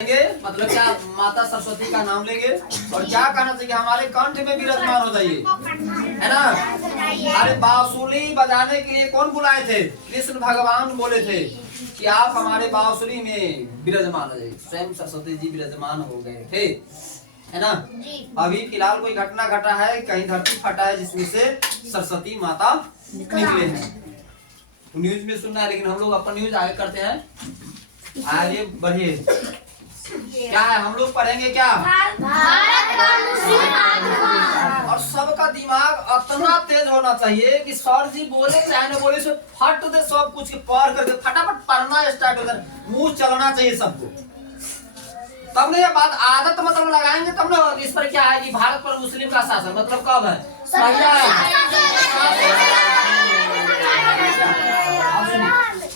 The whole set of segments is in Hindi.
मतलब क्या माता सरस्वती का नाम लेंगे और क्या कहना चाहिए हमारे कंठ में विराजमान हो जाइए, है ना। अरे बांसुरी बजाने के लिए कौन बुलाए थे? कृष्ण भगवान बोले थे कि आप हमारे बांसुरी में विराजमान हो जाइए। स्वयं सरस्वती जी विराजमान हो गए थे, है ना। अभी फिलहाल कोई घटना घटा है, कहीं धरती फटा है जिसमें से सरस्वती माता निकले हैं। न्यूज में सुनना है, लेकिन हम लोग अपन न्यूज आगे करते हैं, आगे बढ़िए। क्या है हम लोग पढ़ेंगे क्या? और सबका दिमाग इतना तेज होना चाहिए कि सर जी बोले चाहे न बोले फट दे सब कुछ के पढ़ करके फटाफट पढ़ना स्टार्ट हो जाए, मुंह चलना चाहिए सबको। तब ने ये बात आदत मतलब लगाएंगे तब ना। इस पर क्या है कि भारत पर मुस्लिम का शासन मतलब कब है?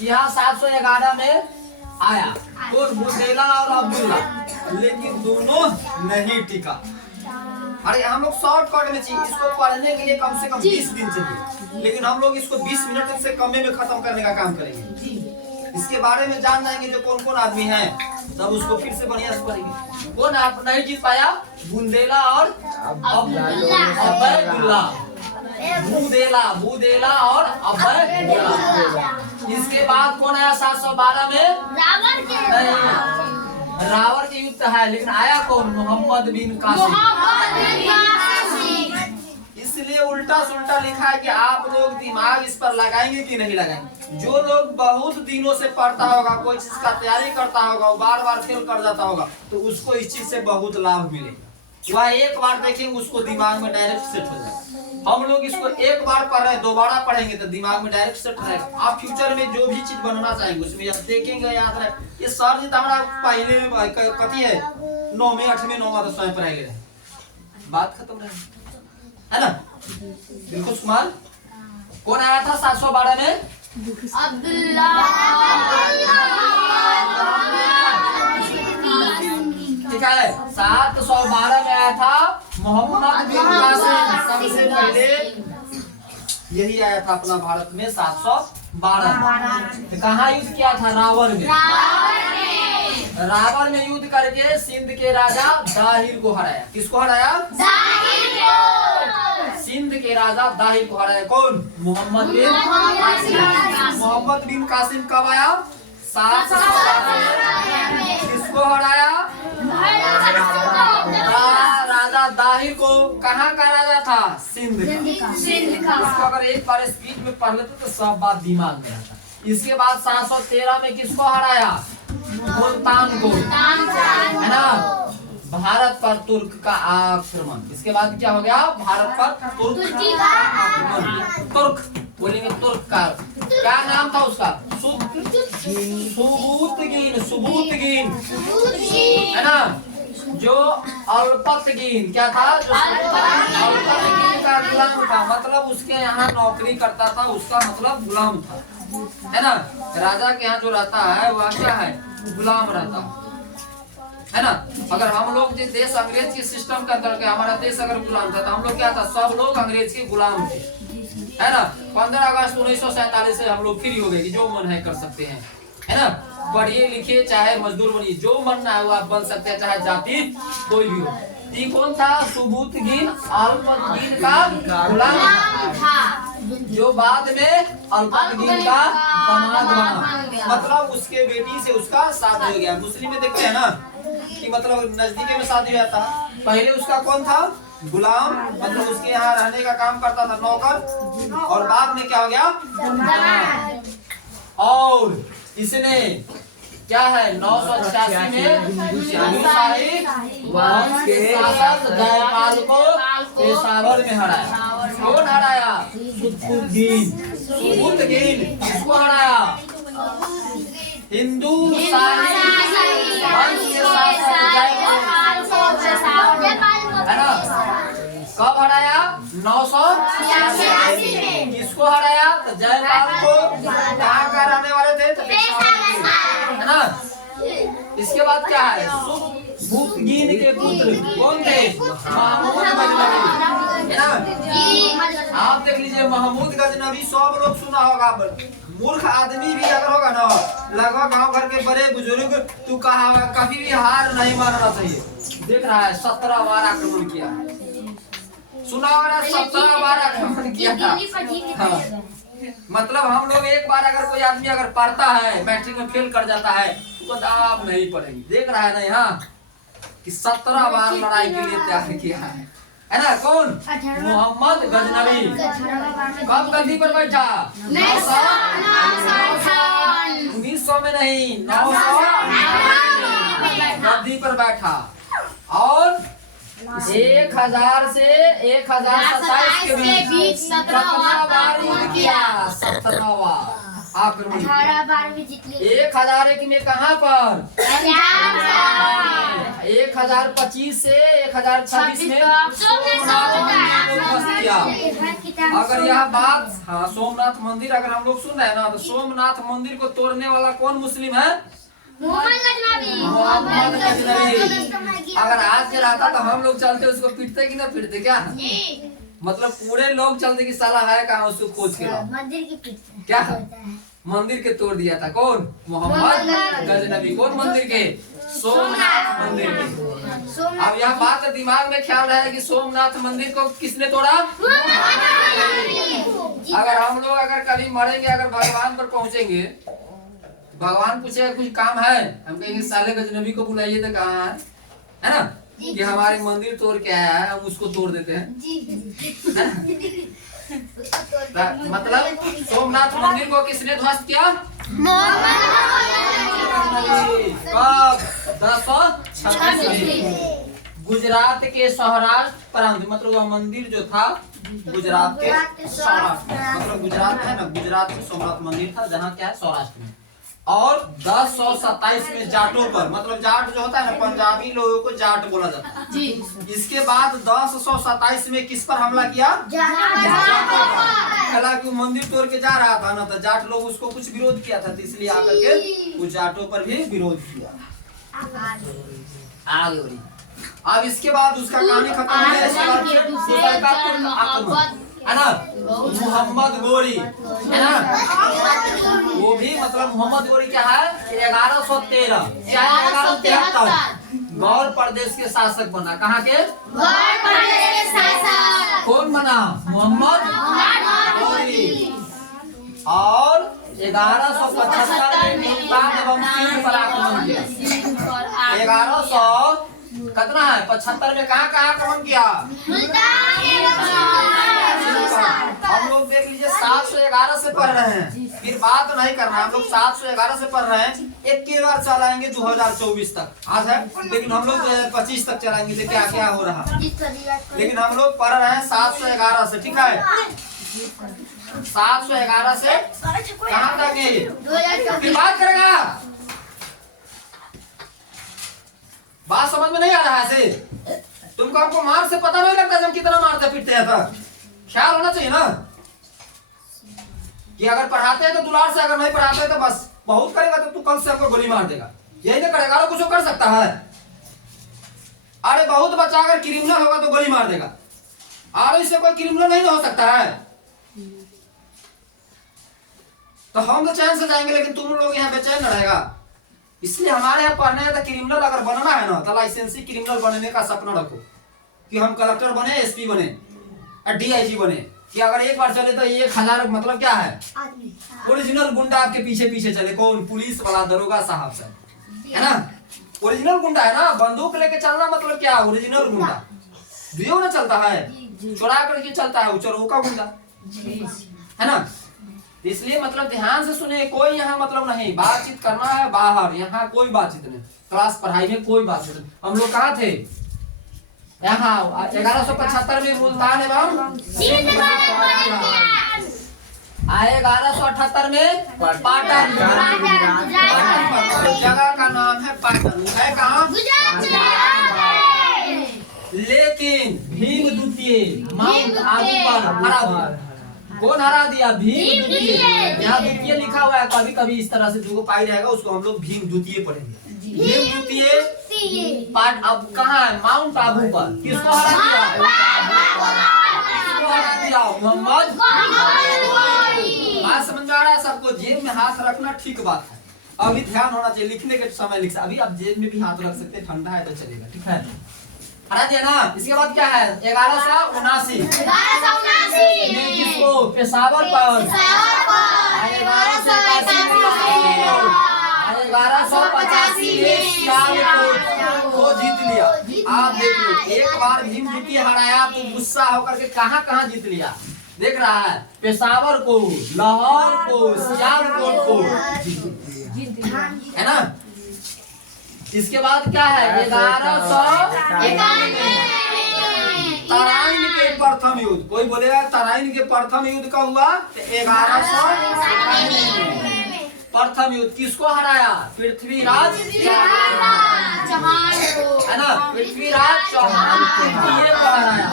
यहाँ 711 में आया कौन? बुंदेला और अब्दुल्ला, लेकिन दोनों नहीं टिका। अरे हम लोग शॉर्टकट में चाहिए, इसको पढ़ने के लिए कम से कम 20 दिन चाहिए, लेकिन हम लोग इसको 20 मिनट से कम में खत्म करने का काम करेंगे। इसके बारे में जान जाएंगे जो कौन कौन आदमी हैं, तब उसको फिर से बढ़िया से पढ़ेंगे। कौन आप नहीं जीत पाया? बुंदेला और अब्दुल्ला, बुदेला और अब्दुल्ला। इसके बाद कौन आया 712 में? रावण के युद्ध है, लेकिन आया कौन? मोहम्मद बिन कासिम। इसलिए उल्टा सुल्टा लिखा है कि आप लोग दिमाग इस पर लगाएंगे कि नहीं लगाएंगे। जो लोग बहुत दिनों से पढ़ता होगा, कोई चीज का तैयारी करता होगा, बार बार फेल कर जाता होगा, तो उसको इस चीज से बहुत लाभ मिलेगा। वह एक बार देखेंगे उसको दिमाग में डायरेक्ट सेट हो जाएगा। हम लोग इसको एक बार पढ़ रहे हैं, दोबारा पढ़ेंगे तो दिमाग में डायरेक्ट सेट रहेगा। आप फ्यूचर में जो भी चीज बनना चाहेंगे उसमें आप देखेंगे, याद रहे। ये सर जी हमारा पहले कथी है 9वीं 8वीं 9वीं 10वीं में पढ़ाए गए, बात खत्म है ना। बिल्कुल कुमार कौन आया था 712 में? अब्दुल्ला। ठीक है, 712 में आया था मोहम्मद बिन कासिम। सबसे पहले यही आया था अपना भारत में 712। कहाँ युद्ध किया था? रावण में। रावण में युद्ध करके सिंध के राजा दाहिर को हराया। किसको हराया? सिंध के राजा दाहिर को हराया। कौन? मोहम्मद बिन कासिम। कब आया? 712 में। किसको हराया? राजा दाहिर को। कहाँ का राजा था? सिंध का। उसको अगर एक बार स्पीड में पढ़ लेते तो सब बात दिमाग में आता। इसके बाद 713 में किसको हराया? मुल्तान को, है ना। भारत पर तुर्क का आक्रमण। इसके बाद क्या हो गया? भारत पर तुर्क बोलेंगे, तुर्क का क्या नाम था उसका? सुबुतगीन, है ना। जो अल्पतगीन क्या था? जो अल्पतगीन का गुलाम था, मतलब उसके यहाँ नौकरी करता था, उसका मतलब गुलाम था, है ना। राजा के यहाँ जो रहता है वह क्या है? गुलाम रहता है ना। अगर हम लोग जिस देश अंग्रेज के सिस्टम के अंदर के हमारा देश अगर गुलाम था, तो हम लोग क्या था? सब लोग अंग्रेज के गुलाम थे, है ना। 15 अगस्त 1947 से हम लोग फ्री हो गए कि जो मन है कर सकते हैं, है ना। पढ़िए लिखिए चाहे मजदूर बनिए, जो मन है वो आप बन सकते हैं, चाहे जाति कोई भी हो। ये कौन था? सुबुतगीन अल्पतगीन का गुलाम था, जो बाद में अल्पतगीन का दामाद बना। मतलब उसके बेटी से उसका शादी हो गया। मुस्लिम में देखते हैं ना कि मतलब नजदीकी में शादी हुआ था। पहले उसका कौन था? गुलाम, मतलब उसके यहाँ रहने का काम करता था, नौकर। और बाद में क्या हो गया? और इसने क्या है 986 में वंश के शासक जयपाल को पेशावर में हराया। कौन हराया? सुबुतगीन। किसको हराया? हिंदू वंश के शासक, है ना। कब हराया? 986 में। किसको हराया? तो जयपाल को। कहाँ का रहने वाले थे? तो है ना। इसके बाद क्या है? सुबुतगीन के पुत्र कौन थे? महमूद गजनवी, है ना। आप देख लीजिए महमूद गजनवी, सब लोग सुना होगा। मूर्ख आदमी भी अगर होगा ना, लगभग गांव घर के बड़े बुजुर्ग तू कहा कभी भी हार नहीं मानना चाहिए। देख रहा है 17 बार आक्रमण किया है, सुना हो रहा है 17 बार आक्रमण किया था। हाँ। मतलब हम लोग एक बार अगर कोई आदमी अगर पढ़ता है, मैट्रिक में फेल कर जाता है, तो आप नहीं पढ़ेंगे। देख रहा है ना यहाँ कि 17 बार लड़ाई के लिए तैयार किया है ना। कौन? मोहम्मद गजनवी। कब गद्दी पर बैठा? 1900 में नहीं, 900 गद्दी पर बैठा और 1000 से 1027 के बीच 17 बार युद्ध किया। 17 बार आक्रमण। 1001 में कहाँ पर? 1025 से 1026 में सोमनाथ मंदिर को ध्वस्त किया। अगर यह बात, हाँ, सोमनाथ मंदिर अगर हम लोग सुन रहे हैं ना, तो सोमनाथ मंदिर को तोड़ने वाला कौन मुस्लिम है? मोहम्मद गजनवी। अगर आज के रहता तो हम लोग चलते उसको पीटते कि ना पीटते क्या? मतलब पूरे लोग चलते कि साला है कहाँ, उसको खोज के लाओ। मंदिर की क्या मंदिर के तोड़ दिया था? कौन? मोहम्मद गजनवी। कौन मंदिर के? सोमनाथ मंदिर के। अब यह बात दिमाग में ख्याल रहे कि सोमनाथ मंदिर को किसने तोड़ा? अगर हम लोग अगर कभी मरेंगे, अगर भगवान पर पहुंचेंगे, भगवान पूछेगा कुछ काम है, हम कहेंगे साले गजनवी को बुलाइए तो कहाँ है ना, कि हमारे मंदिर तोड़ के आया है, हम उसको तोड़ देते हैं। मतलब सोमनाथ मंदिर को किसने ध्वस्त किया? कब? 1036 में। गुजरात के सौराष्ट्र प्रांत, मतलब वह मंदिर जो था गुजरात के सौराष्ट्र, मतलब गुजरात है ना, गुजरात में सोमनाथ मंदिर था, जहाँ क्या है सौराष्ट्र में। और 1027 में जाटों पर, मतलब जाट जो होता है ना, पंजाबी लोगों को जाट बोला जाता है जी। इसके बाद 1027 में किस पर हमला किया? हालांकि वो मंदिर तोड़ के जा रहा था ना, तो जाट लोग उसको कुछ विरोध किया था, तो इसलिए आकर के उस जाटों पर भी विरोध किया। आगे अब इसके बाद उसका कहानी खत्म हो गया। इसके बाद आक्रमण है ना, मोहम्मद गोरी है ना, वो भी मतलब मोहम्मद गोरी क्या है? 1113 क्या 1173 गौर प्रदेश के शासक बना। कहाँ के? गौर प्रदेश के शासक। कौन बना? मोहम्मद गोरी। और 1175 में मुल्तान एवं सिंध पर आक्रमण किया। 1100 कितना है? 75 में कहाँ आक्रमण किया? हम लोग देख लीजिए 711 से पढ़ रहे हैं, फिर बात नहीं करना, हम लोग 711 से पढ़ रहे हैं। एक के बार चलाएंगे 2024 तक आज है, लेकिन हम लोग 2025 तक चलाएंगे तो क्या क्या हो रहा है। लेकिन हम लोग पढ़ रहे हैं 711 से, ठीक है? 711 से कहाँ तक है? फिर बात करेगा। बात समझ में नहीं आ रहा है से? तुमको हमको मार से पता नहीं लगता जब कितना मारते पीटते हैं? तो ख्याल होना चाहिए ना कि अगर पढ़ाते हैं तो दुलार से, अगर नहीं पढ़ाते हैं तो बस बहुत करेगा तो तू कल से हमको गोली मार देगा, यही नहीं करेगा और कुछ कर सकता है? अरे बहुत बच्चा अगर क्रिमिनल होगा तो गोली मार देगा, और इससे कोई क्रिमिनल नहीं हो सकता है। तो हम तो चैन से जाएंगे, लेकिन तुम लोग यहाँ बेचैन रहेगा। इसलिए हमारे यहाँ पढ़ने है तो क्रिमिनल अगर बनना है ना, तो लाइसेंसी क्रिमिनल बनने का सपना रखो कि हम कलेक्टर बने, एसपी बने, डीआईजी बने, कि अगर एक बार चले तो 1000 मतलब क्या है? ओरिजिनल गुंडा आपके पीछे पीछे चले। कौन? पुलिस वाला, दरोगा साहब से, है ना? ओरिजिनल गुंडा है ना, बंदूक लेके चलना मतलब क्या? ओरिजिनल गुंडा। दियो ना चलता है, चुरा करके चलता है, वो चोरों का गुंडा है ना। इसलिए मतलब ध्यान से सुने, कोई यहाँ मतलब नहीं बातचीत करना है बाहर, यहाँ कोई बातचीत नहीं। क्लास पढ़ाई में कोई बातचीत नहीं। हम लोग कहाँ थे? यहाँ 1175 में मुल्तान एवं 1178 में पाटन। जगह का नाम है पाटन, है कहाँ? लेकिन भीम द्वितीय माउंट आबू पर हरा दिया। कौन हरा दिया? भीम द्वितीय। यहाँ द्वितीय लिखा हुआ है, कभी कभी इस तरह से जो पाई रहेगा उसको हम लोग भीम द्वितीय पढ़ेंगे। भीम द्वितीय पार्ट अब कहाँ है? माउंट आबू पर। किसको हरा दिया? किसको हरा दिया? मोहम्मद। बात समझ में आ रहा है? आपको जेब में हाथ रखना ठीक बात है, अभी ध्यान होना चाहिए लिखने के समय लिख अभी आप जेब में भी हाथ रख सकते हैं, ठंडा है तो चलेगा, ठीक है। हटा दिया ना। इसके बाद क्या है 1179 में किसको पेशावर पर 1185 में सियालकोट को जीत लिया। आप देख लो, एक बार भीम द्वितीय हराया तो गुस्सा होकर के कहां जीत लिया, देख रहा है, पेशावर को, लाहौर को, सियालकोट को है ना। इसके बाद क्या है 1191 तराइन के प्रथम युद्ध, कोई बोलेगा तराइन के प्रथम युद्ध का हुआ 1191 प्रथम युद्ध किसको हराया, पृथ्वीराज चौहान है ना, पृथ्वीराज चौहान को हराया।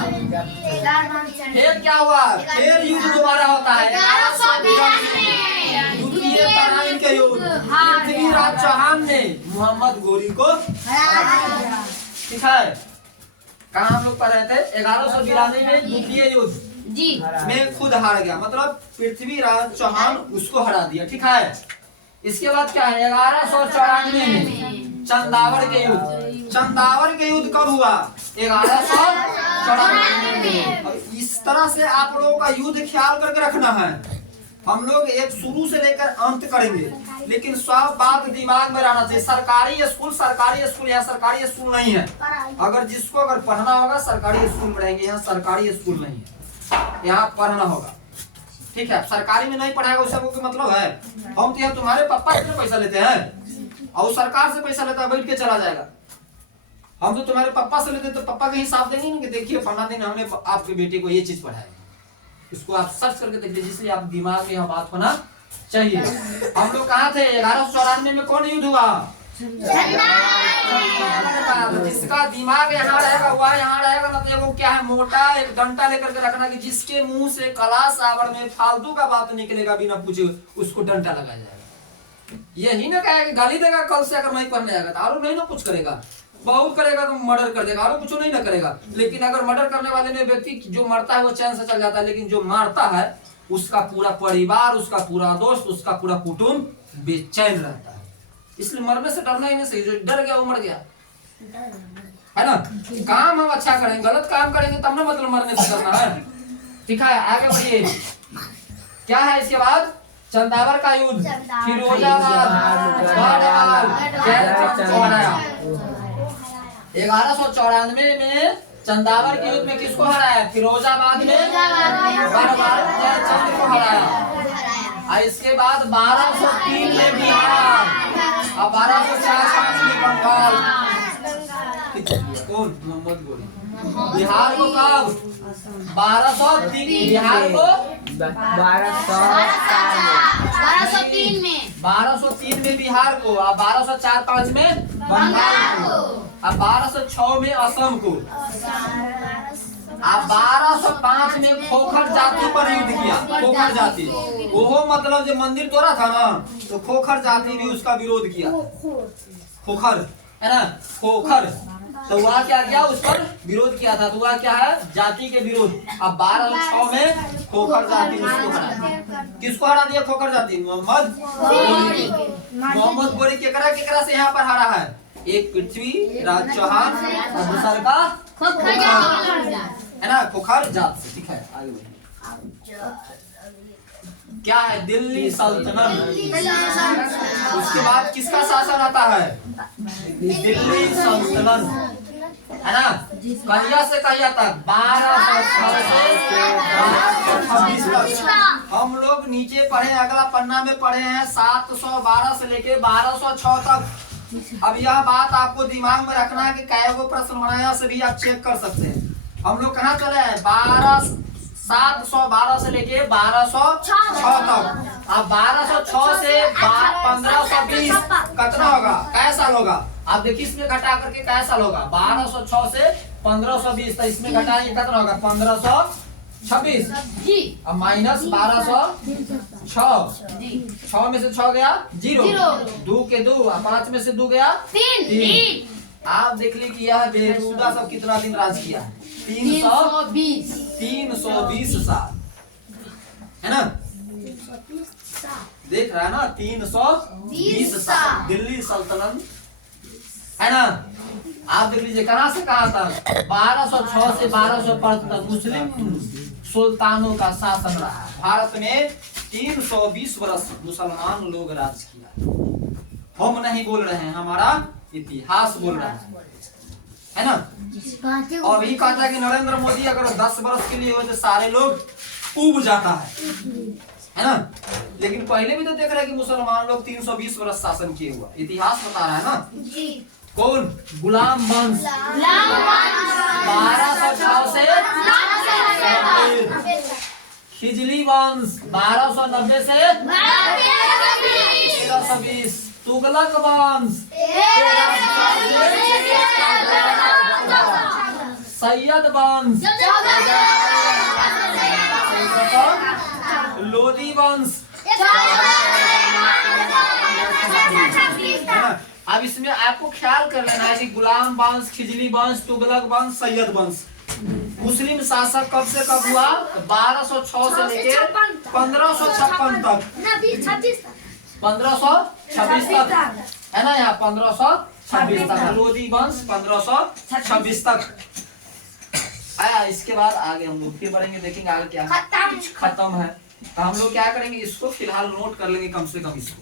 फिर क्या हुआ, फिर युद्ध दोबारा होता है 1192 द्वितीय तराइन के युद्ध, पृथ्वीराज चौहान ने मोहम्मद गोरी को ठीक है। कहाँ हम लोग पढ़ रहे थे 1192 में द्वितीय युद्ध जी में खुद हार गया, मतलब पृथ्वीराज चौहान उसको हरा दिया, ठीक है। इसके बाद क्या है 1194 में चंदावर के युद्ध, चंदावर के युद्ध कब हुआ 1194 में। अब इस तरह से आप लोगों का युद्ध ख्याल करके रखना है, हम लोग एक शुरू से लेकर अंत करेंगे, लेकिन सब बात दिमाग में रहना चाहिए। सरकारी स्कूल यहाँ सरकारी स्कूल नहीं है, अगर जिसको अगर पढ़ना होगा सरकारी स्कूल में रहेंगे, यहाँ सरकारी स्कूल नहीं है, यहाँ पढ़ना होगा, ठीक है। सरकारी में नहीं पढ़ाएगा उससे आपको मतलब है, हम तो यहाँ तुम्हारे पापा से पैसा लेते हैं और सरकार से पैसा लेता है, बैठ के चला जाएगा। हम तो तुम्हारे पापा से लेते तो पापा के हिसाब देंगे ना कि देखिए 15 दिन हमने आपके बेटे को ये चीज पढ़ाया, इसको आप सर्च करके देखिए, जिससे आप दिमाग में यह बात होना चाहिए। हम लोग कहाँ थे 1194 में कौन युद्ध हुआ, जिसका दिमाग यहाँ रहेगा वह यहाँ रहेगा, मतलब वो क्या है मोटा एक डंडा लेकर के रखना कि जिसके मुंह से कला सावर में फालतू का बात निकलेगा बिना पूछे उसको डंडा लगाया जाएगा। यही ना कहेगा गाली देगा कल से अगर नहीं पढ़ने आएगा तो, और नहीं ना कुछ करेगा, बहुत करेगा तो मर्डर कर देगा, और कुछ नहीं ना करेगा। लेकिन अगर मर्डर करने वाले में व्यक्ति जो मरता है वो चैन से चल जाता है, लेकिन जो मारता है उसका पूरा परिवार, उसका पूरा दोस्त, उसका पूरा कुटुंब बेचैन रहता है। इसलिए मरने से डरना ही नहीं सही, जो डर गया वो मर गया, है ना। काम हम अच्छा करेंगे, गलत काम करेंगे तब ना मतलब मरने से डरना है, ठीक है। आगे बढ़िए, क्या है इसके बाद चंदावर का युद्ध, फिरोजाबाद 1194 में चंदावर के युद्ध में किसको हराया, फिरोजाबाद में जयचंद्र को हराया। इसके बाद 1203 में बिहार और 1204 में बंगाल, कौन मोहम्मद गोरी, बिहार को कब 1203 बिहार को 1203 में बिहार को, और 1204-5 में बंगाल को, और 1206 में असम को, और 1205 में खोखर जाति पर युद्ध किया। खोखर जाति वो मतलब जो मंदिर तोड़ा था ना, तो खोखर जाति भी उसका विरोध किया, खोखर है ना, खोखर, तो वह क्या किया, उस पर विरोध किया था, तो वह क्या है जाति के विरोध। अब 1206 में खोखर जाति उसको हरा, किसको हरा दिया खोखर जाति, मोहम्मद गोरी केकरा से यहाँ पर हरा है, एक पृथ्वीराज चौहान और दूसरा का खोखर है ना, खोखर जात से, ठीक है। आगे बढ़िए, क्या है दिल्ली सल्तनत, उसके बाद किसका शासन आता है, दिल्ली सल्तनत है ना। कहिया से कहिया तक 1206 से 1226 तक। हम लोग नीचे पढ़े, अगला पन्ना में पढ़े हैं 712 से लेके 1206 तक। अब यह बात आपको दिमाग में रखना है कि कै गो प्रश्न बनाया से भी आप चेक कर सकते हैं। हम लोग कहाँ चले हैं 712 से लेके 1206 तक। अब 1206 से 1520 कितना होगा, कै साल होगा, आप देखिए इसमें घटा करके कै साल होगा, 1206 से 1520, तो इसमें घटाएंगे कितना होगा 1526 जी, अब माइनस 1206, 6 में से 6 गया 0, 2 के 2, 5 में से 2 गया 3। आप देख ली कि यह बेहुदा सब कितना दिन राज किया, 320 साल है ना। देख रहा है ना 320 साल दिल्ली सल्तनत है ना। आप देख लीजिए कहां से कहां तक 1206 से 1205 तक मुस्लिम सुल्तानों का शासन रहा। भारत में 320 वर्ष मुसलमान लोग राज किया। हम नहीं बोल रहे हैं, हमारा इतिहास बोल रहा है ना। और ये कहता है कि नरेंद्र मोदी अगर 10 वर्ष के लिए हो तो सारे लोग उब जाता है ना। लेकिन पहले भी तो देख रहे हैं कि मुसलमान लोग 320 वर्ष शासन किए हुआ, इतिहास बता रहा है ना। कौन? गुलाम वंश 1206 से खिजली वंश 1290 से 1320, तुगलक वंश सैयद वंश, लोधी वंश। अब इसमें आपको ख्याल कर लेना है कि गुलाम वंश, खिजली वंश, तुगलक वंश, सैयद वंश मुस्लिम शासक कब से कब हुआ? 1206 से लेके 1556 तक, 1526 तक है ना। यहाँ 1526 तक लोधी वंश 1526 तक आया। इसके बाद आगे हम लोग फिर बढ़ेंगे, देखेंगे आगे क्या खत्म है। तो हम लोग क्या करेंगे, इसको फिलहाल नोट कर लेंगे कम से कम इसको।